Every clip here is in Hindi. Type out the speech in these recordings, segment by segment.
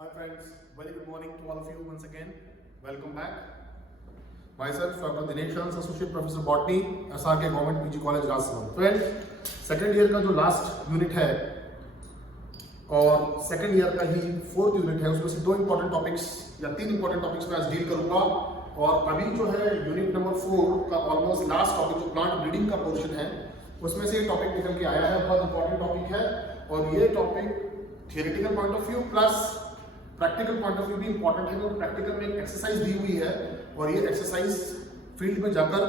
Hi friends, very good morning to all of you once again. Welcome back. Myself, Dr. Dinesh Shans, Associate Professor Botany, SRK Government PG College, Rajasthan. Friends, second year का जो लास्ट यूनिट है और सेकेंड ईयर का ही फोर्थ यूनिट है, उसमें से दो इंपॉर्टेंट टॉपिक्स या तीन इंपॉर्टेंट टॉपिक्स मैं आज डील करूंगा। और अभी जो है यूनिट नंबर 4 का ऑलमोस्ट लास्ट टॉपिक जो प्लांट ब्रीडिंग का पोर्शन है, उसमें से ये टॉपिक निकल के आया है। बहुत इंपॉर्टेंट टॉपिक है और ये topic theoretical point of view plus practical point of view भी इंपॉर्टेंट है। और प्रैक्टिकल में एक एक्सरसाइज दी हुई है और ये एक्सरसाइज फील्ड में जाकर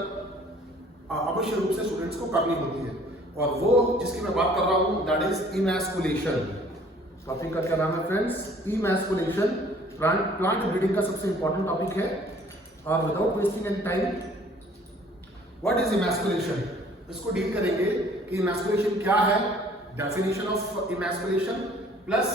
अवश्य रूप से स्टूडेंट्स को करनी होती है। और वो जिसकी मैं बात कर रहा हूं दैट इज इमैस्कुलेशन। टॉपिक का क्या नाम है फ्रेंड्स? इमैस्कुलेशन। प्लांट ब्रीडिंग का सबसे इंपॉर्टेंट टॉपिक है। और without wasting any time, what is emasculation, इसको डील करेंगे कि इमैस्कुलेशन क्या है, definition of emasculation plus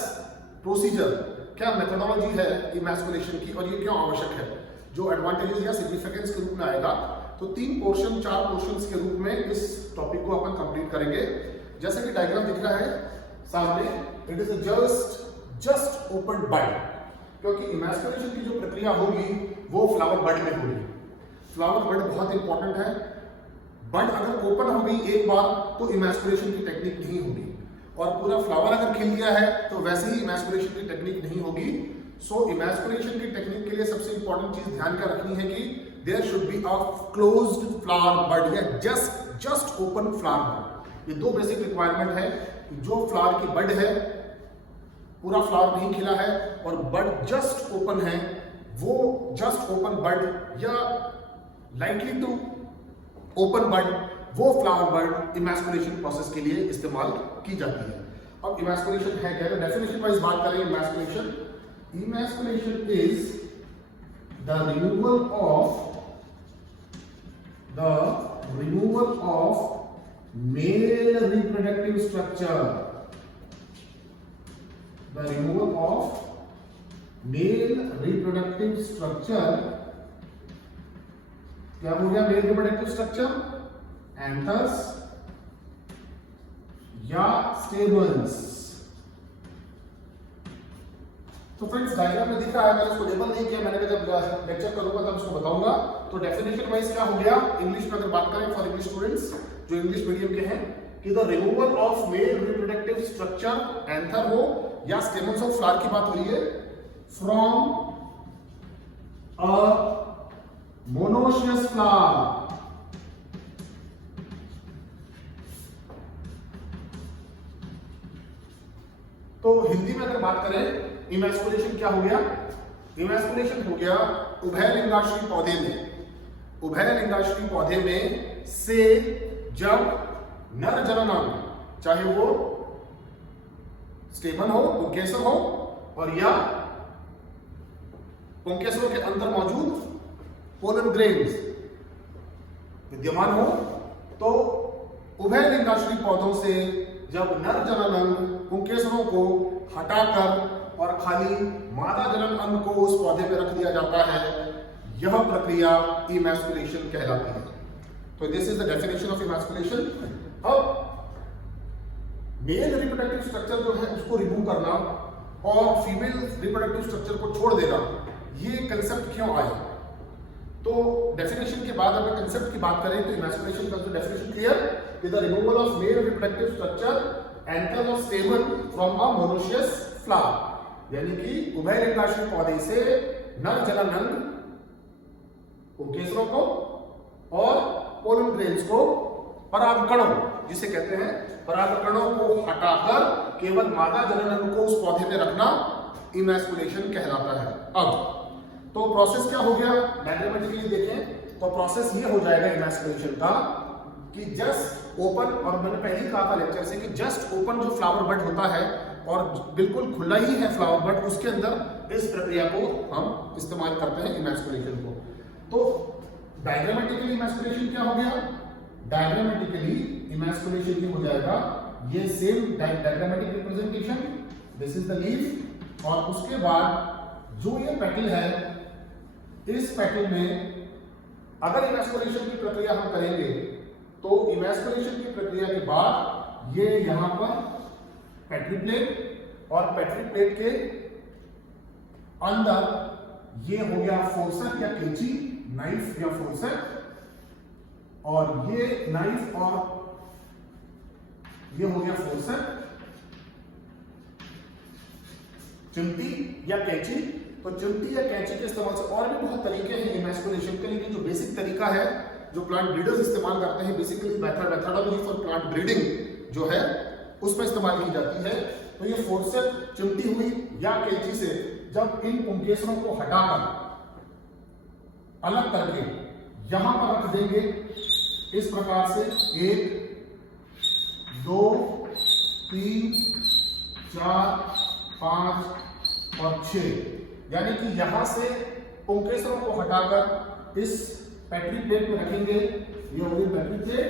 procedure, क्या मेथोडोलॉजी है इमैस्कुलेशन की और ये क्यों आवश्यक है, जो एडवांटेजेस या सिग्निफिकेंस के रूप में आएगा। तो 4 पोर्शंस के रूप में इस टॉपिक को अपन कंप्लीट करेंगे। जैसे कि डायग्राम दिख रहा है सामने, इट इज जस्ट ओपन बड, क्योंकि इमैस्कुलेशन की जो प्रक्रिया होगी वो फ्लावर बड में होगी। फ्लावर बड बहुत इंपॉर्टेंट है। बड अगर ओपन हो गई एक बार तो इमैस्कुलेशन की टेक्निक नहीं होगी, और पूरा फ्लावर अगर खिल गया है तो वैसे ही इमैस्कुलेशन की टेक्निक नहीं होगी। सो इमैस्कुलेशन की टेक्निक के लिए सबसे इंपॉर्टेंट चीज ध्यान क्या रखनी है कि there should be a closed flower bud या जस्ट ओपन फ्लावर बड। ये दो बेसिक रिक्वायरमेंट है कि जो फ्लावर की बड है, पूरा फ्लावर नहीं खिला है और बड जस्ट ओपन है, वो जस्ट ओपन बड या लाइटली टू ओपन बड, वो फ्लावर बड इमैस्कुलेशन प्रोसेस के लिए इस्तेमाल की जाती है। अब इमैस्कुलेशन है क्या? डेफिनेशन वाइज बात करें emasculation is the removal of male reproductive structure, the removal of male reproductive structure. क्या हो गया मेल रिप्रोडक्टिव स्ट्रक्चर? एंथर्स या स्टेमन्स। तो फ्रेंड्स डायग्राम में दिख रहा है, मैंने उसको लेबल नहीं किया, मैंने जब लेक्चर करूंगा तब उसको बताऊंगा। तो डेफिनेशन वाइज क्या हो गया, इंग्लिश में अगर बात करें फॉर इंग्लिश स्टूडेंट्स जो इंग्लिश मीडियम के हैं, कि the removal of male reproductive structure, anther हो या स्टेमन्स ऑफ फ्लावर की बात हो रही है, फ्रॉम अ मोनोशियस फ्लावर। तो हिंदी में अगर बात करें इमैस्कुलेशन क्या हो गया? इमैस्कुलेशन हो गया उभयलिंगाश्री पौधे में, उभयलिंगाश्री पौधे में से जब नर जननांग, चाहे वो स्टेमन हो, पुंकेसर हो, और या पुंकेसरों के अंदर मौजूद पोलन ग्रेन्स विद्यमान हो, तो उभयलिंगाश्री पौधों से जब नर जनन अंग पुंकेसरों को हटाकर और खाली मादा जनन अंग को उस पौधे पे रख दिया जाता है, यह प्रक्रिया इमैस्कुलेशन कहलाती है। तो this is the definition of emasculation. अब मेल रिप्रोडक्टिव स्ट्रक्चर जो है उसको रिमूव करना और फीमेल रिप्रोडक्टिव स्ट्रक्चर को छोड़ देना, ये कंसेप्ट क्यों आया? तो डेफिनेशन के बाद अगर कंसेप्ट की बात करें तो इमैस्कुलेशन का definition clear, the removal of male reproductive structure anther of स्टेमन from a monoecious flower, यानी कि उभयलिंगाश्री पौधे से नर जननांग पुंकेसरों को और पोलन ग्रेन्स को, परागकणों जिसे कहते हैं, परागकणों को हटाकर केवल मादा जननांग को उस पौधे में रखना इमैस्कुलेशन कहलाता है। अब तो प्रोसेस क्या हो गया, मैथमेटिकली देखें तो प्रोसेस ये हो जाएगा इमैस्कुलेशन का कि जस्ट ओपन, और मैंने पहले ही कहा था लेक्चर से कि जस्ट ओपन जो फ्लावर बड होता है और बिल्कुल खुला ही है फ्लावर बड, उसके अंदर इस प्रक्रिया को हम इस्तेमाल करते हैं इमैस्कुलेशन को। तो डायग्रामेटिकली इमैस्कुलेशन क्या हो गया? डायग्रामेटिकली इमैस्कुलेशन ये हो जाएगा, ये same diagrammatic representation, this is the leaf, और उसके बाद जो ये पेटल है, इस पेटल में अगर इमैस्कुलेशन की प्रक्रिया हम करेंगे तो इमैस्कुलेशन की प्रक्रिया के बाद ये यहां पर पेट्री प्लेट और पेट्री प्लेट के अंदर ये हो गया फोर्सेप या कैंची, नाइफ या फोर्सेप, और ये नाइफ और ये हो गया फोर्सेप, चिमटी या कैंची। तो चिमटी या कैंची के इस्तेमाल से और भी बहुत तरीके हैं इमैस्कुलेशन के, लेकिन जो बेसिक तरीका है जो प्लांट ब्रीडर्स इस्तेमाल करते हैं, basically methodology for plant breeding जो है उसमें इस्तेमाल की जाती है। तो ये फोर्सेप, चिमटी हुई या कैंची से जब इन पुंकेसरों को हटाकर अलग करके यहां पर रख देंगे इस प्रकार से 1 2 3 4 5 और 6, यानी कि यहां से पुंकेसरों को हटाकर इस पेट्री प्लेट में रखेंगे। ये हो गई पेट्री प्लेट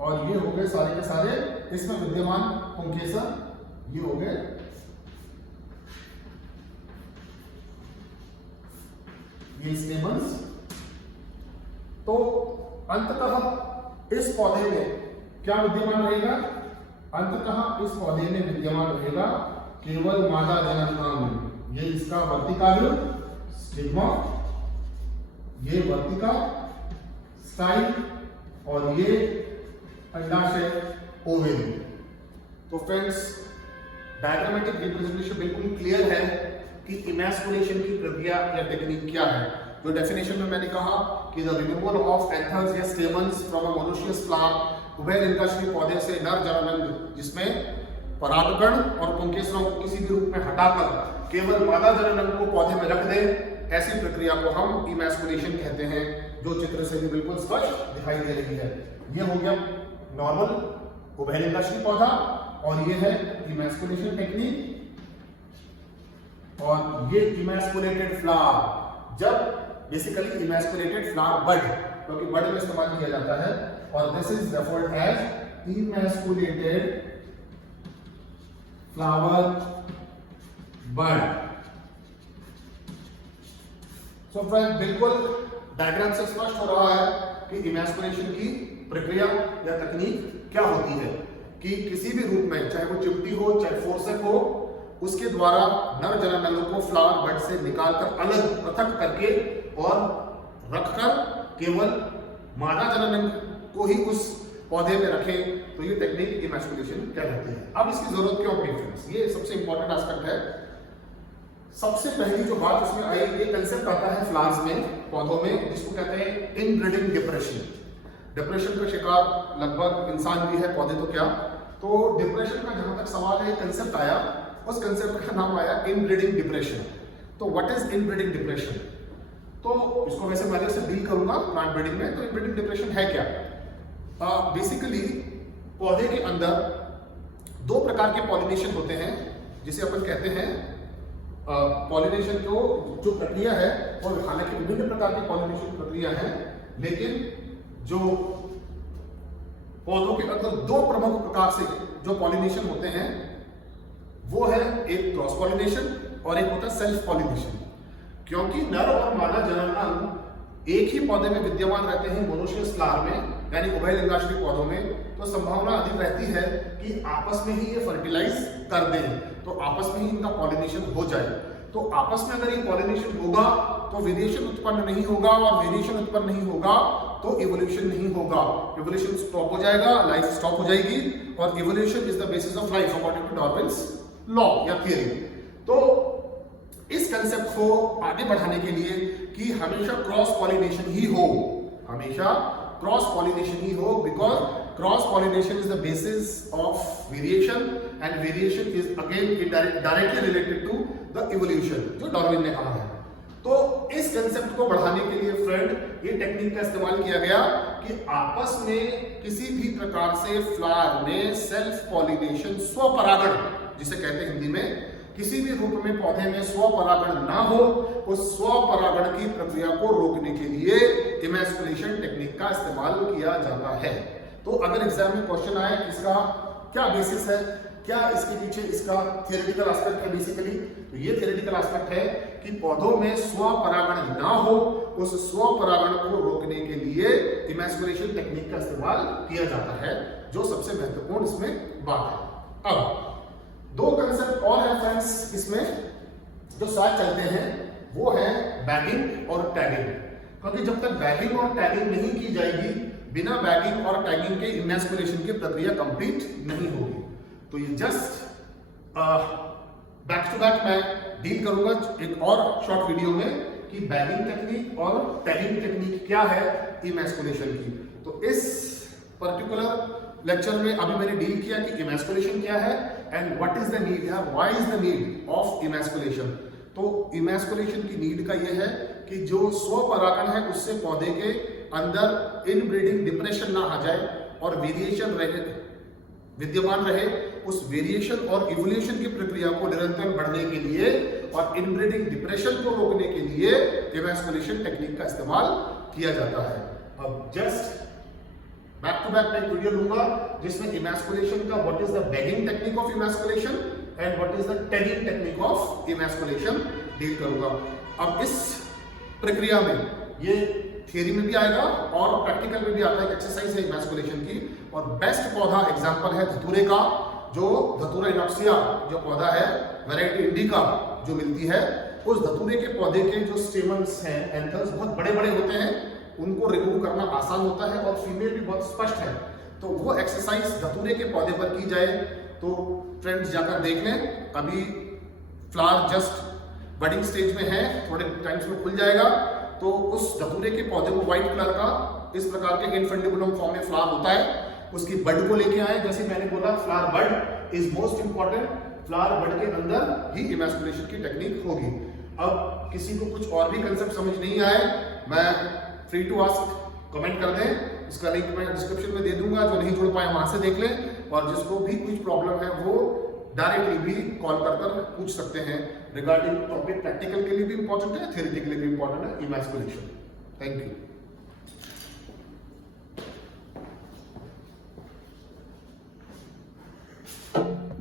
और ये हो गए सारे के सारे इसमें विद्यमान पुंकेसर, ये हो गए। ये स्टेमन्स। तो अंततः इस पौधे में क्या विद्यमान रहेगा? अंततः इस पौधे में विद्यमान रहेगा केवल मादा जननांग। ये इसका वर्तिकाग्र स्टिग्मा, ये वर्तिका स्टाइल और ये अंडाशय ओवेल। तो फ्रेंड्स, डायग्रामेटिक रिप्रेजेंटेशन बिल्कुल क्लियर है कि इमैस्कुलेशन की प्रक्रिया या टेक्निक क्या है। जो डेफिनेशन में मैंने कहा कि द रिमूवल ऑफ एंथर्स या stamens from a monoecious plant, उभयलिंगाश्मी पौधे से नर जननांग जिसमें परागकण और पुंकेसरों को किसी भी रूप में हटाकर केवल मादा जननांग को पौधे में रख दे, ऐसी प्रक्रिया को हम इमैस्कुलेशन कहते हैं, जो चित्र से भी बिल्कुल स्पष्ट दिखाई दे रही है। ये हो गया नॉर्मल उभयलिंगाश्मी पौधा और ये है इमैस्कुलेशन टेक्निक। और ये इमैस्कुलेटेड फ्लावर, जब बेसिकली इमैस्कुलेटेड फ्लावर बड, क्योंकि बड में इस्तेमाल किया जाता है, और this is referred as emasculated flower bud. So friend, बिल्कुल डायग्राम से स्पष्ट हो रहा है कि इमैस्कुलेशन की प्रक्रिया या तकनीक क्या होती है, कि किसी भी रूप में, चाहे वो चिमटी हो चाहे फोर्सेप हो, उसके द्वारा नर जननांगों को फ्लावर बड से निकालकर अलग पृथक करके और रखकर केवल मादा जननांग को ही उस पौधे में रखें, तो ये टेक्निक इमैस्कुलेशन कहलाती है। अब इसकी जरूरत क्यों पड़ी फ्रेंड्स? ये सबसे इंपॉर्टेंट एस्पेक्ट है। सबसे पहली जो बात इसमें आई, ये कंसेप्ट आता है फ्लावर्स में, पौधों में, जिसको कहते हैं इनब्रीडिंग डिप्रेशन। डिप्रेशन का शिकार लगभग इंसान भी है, पौधे तो क्या। तो डिप्रेशन का जहां तक सवाल है, कंसेप्ट आया, उस कंसेप्ट का नाम आया इनब्रीडिंग डिप्रेशन। तो व्हाट इज इनब्रीडिंग डिप्रेशन? तो इसको वैसे मैं से डील करूंगा प्लांट ब्रीडिंग में। तो इनब्रीडिंग डिप्रेशन है क्या? बेसिकली पौधे के अंदर दो प्रकार के पॉलिनेशन होते हैं, जिसे अपन कहते हैं पॉलिनेशन को जो प्रक्रिया है, और हालांकि विभिन्न प्रकार की पॉलिनेशन प्रक्रिया है, लेकिन जो पौधों के अंदर दो प्रमुख प्रकार से जो पॉलिनेशन होते हैं वो है एक क्रॉस पॉलिनेशन और एक होता है सेल्फ पॉलिनेशन। क्योंकि नर और मादा जननांग एक ही पौधे में विद्यमान रहते हैं मोनोशियस फ्लावर में, यानी उभयलिंगाश्मी पौधों में, तो संभावना अधिक रहती है कि आपस में ही ये फर्टिलाइज कर दें, तो आपस में ही इनका पॉलिनेशन हो जाए। तो आपस में अगर ये पॉलिनेशन होगा तो वेरिएशन उत्पन्न नहीं होगा, और वेरिएशन उत्पन्न नहीं होगा तो इवोल्यूशन नहीं होगा। इवोल्यूशन स्टॉप हो जाएगा, लाइफ स्टॉप हो जाएगी, और evolution is the basis of life according to Darwin's law या थियरी। तो इस कंसेप्ट को आगे बढ़ाने के लिए कि हमेशा क्रॉस पॉलिनेशन ही हो, हमेशा क्रॉस पॉलिनेशन ही हो, because cross pollination is the basis of variation, and variation is again directly related to the evolution, जो डार्विन ने कहा है। तो इस कंसेप्ट को बढ़ाने के लिए फ्रेंड ये टेक्निक का इस्तेमाल किया गया कि आपस में किसी भी प्रकार से फ्लावर में सेल्फ पॉलिनेशन, स्वपरागण जिसे कहते हैं हिंदी में, किसी भी रूप में पौधे में स्वपरागण ना हो, उस स्वपरागण की प्रक्रिया को रोकने के लिए इमैस्कुलेशन टेक्निक का इस्तेमाल किया जाता है। तो अगर एग्जाम में क्वेश्चन आए इसका क्या बेसिस है, क्या इसके पीछे इसका थियोरेटिकल एस्पेक्ट है, बेसिकली तो ये थियोरेटिकल एस्पेक्ट है कि पौधों में स्वपरागण ना हो, उस स्वपरागण को रोकने के लिए इमैस्कुलेशन टेक्निक का इस्तेमाल किया जाता है, जो सबसे महत्वपूर्ण इसमें बात है। अब दो कंसेप्ट और है फ्रेंड्स इसमें जो साथ चलते हैं, वो है बैगिंग और टैगिंग। क्योंकि जब तक बैगिंग और टैगिंग नहीं की जाएगी, बिना बैगिंग और टैगिंग के इमैस्कुलेशन की प्रक्रिया कंप्लीट नहीं होगी। तो ये जस्ट बैक टू बैक मैं डील करूंगा एक और शॉर्ट वीडियो में कि बैगिंग टेक्निक और टैगिंग टेक्निक क्या है इमैस्कुलेशन की। तो इस पर्टिकुलर लेक्चर में अभी मैंने डील किया कि इमैस्कुलेशन क्या है and what is the need या why is the need of emasculation. तो इमैस्कुलेशन की नीड का यह है कि जो स्वपरागण है उससे पौधे के अंदर इनब्रीडिंग डिप्रेशन ना आ जाए और वेरिएशन विद्यमान रहे। उस वेरिएशन और इवोल्यूशन की प्रक्रिया को निरंतर बढ़ने के लिए और इनब्रीडिंग डिप्रेशन को रोकने के लिए इमैस्कुलेशन टेक्निक का इस्तेमाल किया जाता है। अब जस्ट बैक टू बैक मैं एक वीडियो लूंगा जिसमें इमैस्कुलेशन का what is the bagging technique of emasculation and what is the tagging technique of emasculation deal करूंगा। अब इस प्रक्रिया में ये थियरी में भी आएगा और प्रैक्टिकल में भी आता है, एक्सरसाइज है इमैस्कुलेशन की। और बेस्ट पौधा एग्जांपल है धतूरे का, जो धतूरा इनॉक्सिया जो पौधा है वैरायटी इंडिका जो मिलती है, उस धतूरे के पौधे के जो स्टेमन्स हैं, एंथर्स बहुत बड़े बड़े होते हैं, उनको रिमूव करना आसान होता है और फीमेल भी बहुत स्पष्ट है। तो वो एक्सरसाइज धतूरे के पौधे पर की जाए तो फ्रेंड्स जाकर देख लें। अभी फ्लावर जस्ट बडिंग स्टेज में है, थोड़े टाइम्स में खुल जाएगा। तो उस धतूरे के पौधे को व्हाइट कलर का इस प्रकार के इनफंडिबुलम फॉर्म में फ्लावर होता है, उसकी बड को लेके आए। जैसे मैंने बोला flower bud is most important, flower bud के अंदर ही इमैस्कुलेशन की टेक्निक होगी। अब किसी को कुछ और भी कंसेप्ट समझ नहीं आए, मैं फ्री टू आस्क कमेंट कर दें, इसका लिंक मैं डिस्क्रिप्शन में दे दूंगा। जो नहीं जुड़ पाए वहां से देख लें, और जिसको भी कुछ प्रॉब्लम है वो डायरेक्टली भी कॉल कर पूछ सकते हैं। रिगार्डिंग टॉपिक प्रैक्टिकल के लिए भी इंपॉर्टेंट है, थ्योरेटिकल के लिए भी इंपॉर्टेंट है इमैस्कुलेशन। Thank you.